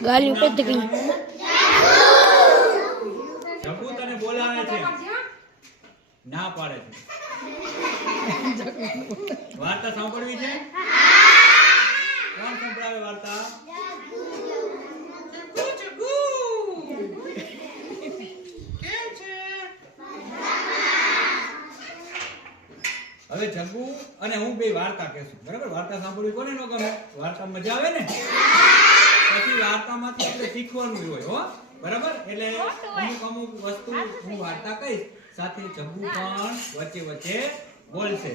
ગાલી ઉપર ગઈ જગુ તને બોલાવે છે ના પાડે છે વાર્તા સાંભળવી છે કોણ સંભળાવે વાર્તા હવે જગુ અને હું બે વાર્તા કહેશું બરાબર વાર્તા સાંભળવી કોને ન ગમે વાર્તા મજા આવે ને પછી વાર્તામાંથી આપણે શીખવાનું હોય હો બરાબર એટલે અમુક વસ્તુ હું વાર્તા કહીશ સાથે જગુ પણ વચ્ચે વચ્ચે બોલશે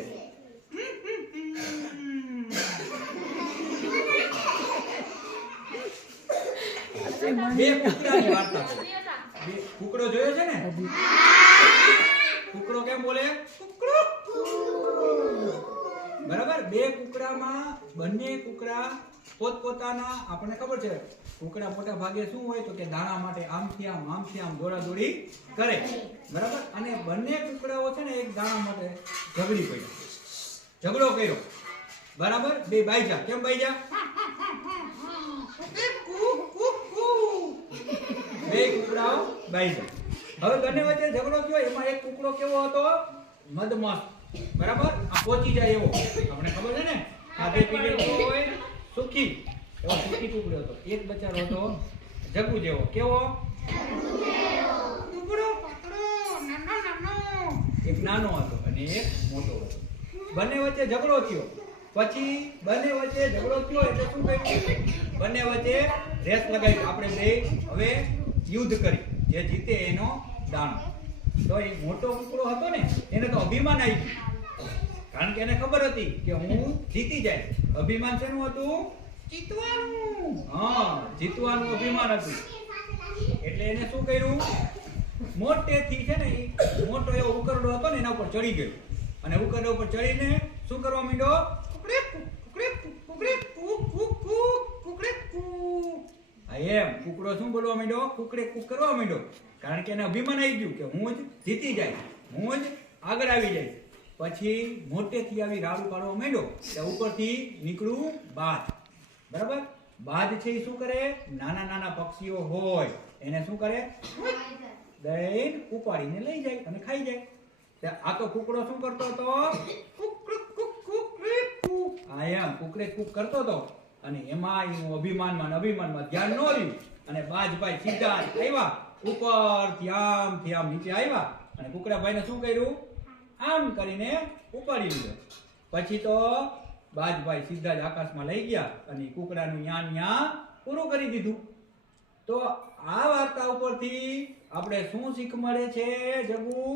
બે કૂતરાની વાર્તા છે બે કૂકડો જોયો છે ને કૂકડો કેમ બોલે કૂકડો બરાબર બે કૂકડામાં બંને કૂકડા પોતપોતાના આપણને ખબર છે કૂકડા મોટા ભાગે શું હોય તો કે દાણા માટે આમથી આમ દોડાદોડી કરે બરાબર અને બંને કૂકડાઓ છે ને એક દાણા માટે ઝઘડી પડ્યા ઝઘડો કર્યો બરાબર બે બાઈજા કેમ બાઈજા બે કૂકડાઓ બાઈજા હવે બંને વચ્ચે ઝઘડો થયો એમાં એક કૂકડો કેવો હતો મદમસ્ત બરાબર આ પહોંચી જાય એવો આપણે ખબર છે ને ખાધે પીધે હોય સુખી એવો સુખી કૂકડો હતો એક બચારો હતો જગુ જેવો કેવો કૂકડો પાતળો નાનો એક નાનો હતો અને એક મોટો હતો બંને વચ્ચે ઝઘડો થયો પછી બંને વચ્ચે ઝઘડો થયો એટલે શું કર્યું બંને વચ્ચે રેસ લગાવી આપણે બે હવે યુદ્ધ કરી જે જીતે એનો દાણો તો એક મોટો કૂકડો હતો ને એને તો અભિમાન આવી ગયું કારણ કે એને ખબર હતી કે હું જીતી જાય અભિમાન શેનું હતું જીતવાનું હા જીતવાનું અભિમાન હતું એટલે એને શું કર્યું મોટેથી છે ને મોટો એવો ઉકરડો હતો ને એના ઉપર ચડી ગયો અને ઉકરડા ઉપર ચડીને શું કરવા માંડ્યો કુકડે કુકડે કુકડે એમ કૂકડો શું બોલવા માંડ્યો કુકડે કુક કરવા માંડ્યો કારણ કે એને અભિમાન આવી ગયું કે હું જ જીતી જાય હું જ આગળ આવી જાય પછી મોટેથી આવી રાડું પાડવા માંડ્યો ત્યાં ઉપરથી નીકળું બાજ બરાબર બાજ છે એ શું કરે નાના નાના પક્ષીઓ હોય એને શું કરે દઈને ઉપાડીને લઈ જાય અને ખાઈ જાય આ તો કૂકડો શું કરતો હતો કુકડે કુક કરતો હતો અને એમાં એનું અભિમાનમાં ધ્યાન ન રહ્યું અને બાજભાઈ સીધા આવ્યા ઉપરથી આમ નીચે આવ્યા અને કુકડાભાઈને શું કર્યું આમ કરીને ઉપાડી લીધો પછી તો બાજભાઈ સીધા જ આકાશમાં લઈ ગયા અને કુકડાનું ન્યા પૂરું કરી દીધું તો આ વાર્તા ઉપરથી આપણે શું શીખ મળે છે જગુ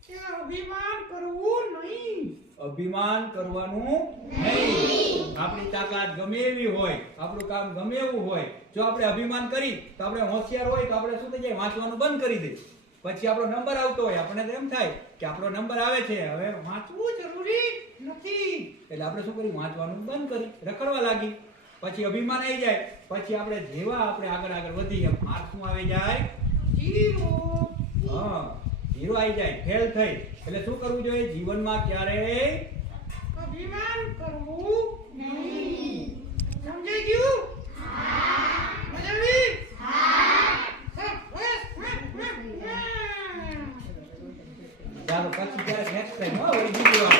કે અભિમાન કરવું નહીં અભિમાન કરવાનું નહીં આપણી તાકાત ગમે એવી હોય આપણું કામ ગમે એવું હોય જો આપણે અભિમાન કરી તો આપણે હોશિયાર હોય તો આપણે શું થઈ જાય વાંચવાનું બંધ કરી દઈએ પછી આપણો નંબર આવતો હોય આપણને તો એમ થાય કે આપણો નંબર આવે છે હવે વાંચવું જરૂરી નથી એટલે આપણે શું કર્યું વાંચવાનું બંધ કરી રખડવા લાગી પછી અભિમાન આવી જાય પછી આપણે જેવા આપણે આગળ વધી એમ માર્ક શું આવી જાય ઝીરો હા ઝીરો આવી જાય ફેલ થઈ એટલે શું કરવું જોઈએ જીવનમાં ક્યારેય અભિમાન કરવું નહીં સમજાઈ ગયું હા મજાવી હા ચાલો પછી ક્યારેક નેક્સ્ટ ટાઈમ હો